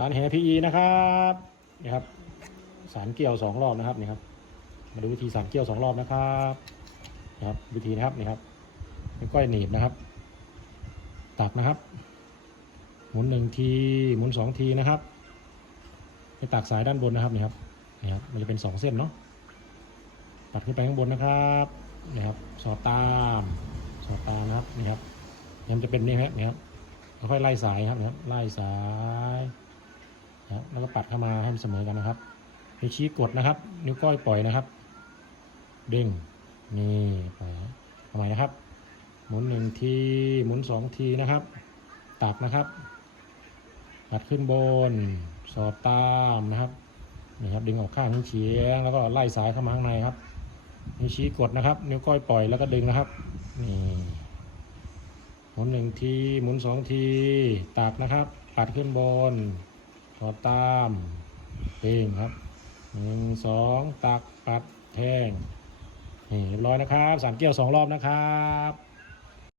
สารแห่พีอีนะครับนี่ครับ สารเกี่ยวสองรอบนะครับนี่ครับ มาดูวิธีสารเกี่ยวสองรอบนะครับนะครับ วิธีนะครับนี่ครับนิ้วก้อยหนีบนะครับ ตักนะครับ หมุนหนึ่งทีหมุนสองทีนะครับไปตักสายด้านบนนะครับนี่ครับนี่ครับมันจะเป็นสองเส้นเนาะตัดขึ้นไปข้างบนนะครับนี่ครับ สอดตามสอดตามนะครับนี่ครับนี่มันจะเป็นนี่ครับนี่ครับค่อยไล่สายครับนี่ครับไล่สาย นะแล้วก็ปัดเข้ามาให้มันเสมอกันนะครับนิ้วชี้กดนะครับ นิ้วก้อยปล่อยนะครับ เด้งนี่ปล่อยทำไมนะครับ หมุนหนึ่งทีหมุนสองทีนะครับ ตักนะครับปัดขึ้นบน สอดตามนะครับนี่ครับดึงออกข้างนิ้วเฉียงแล้วก็ไล่สายเข้ามาข้างในครับ นิ้วชี้กดนะครับ นิ้วก้อยปล่อยแล้วก็ดึงนะครับนี่หมุนหนึ่งทีหมุนสองทีตักนะครับ ปัดขึ้นบน ขอตามเพ่งครับหนึ่งสองตักปัดแทงนี่เรียบร้อยนะครับสามเกี่ยวสองรอบนะครับ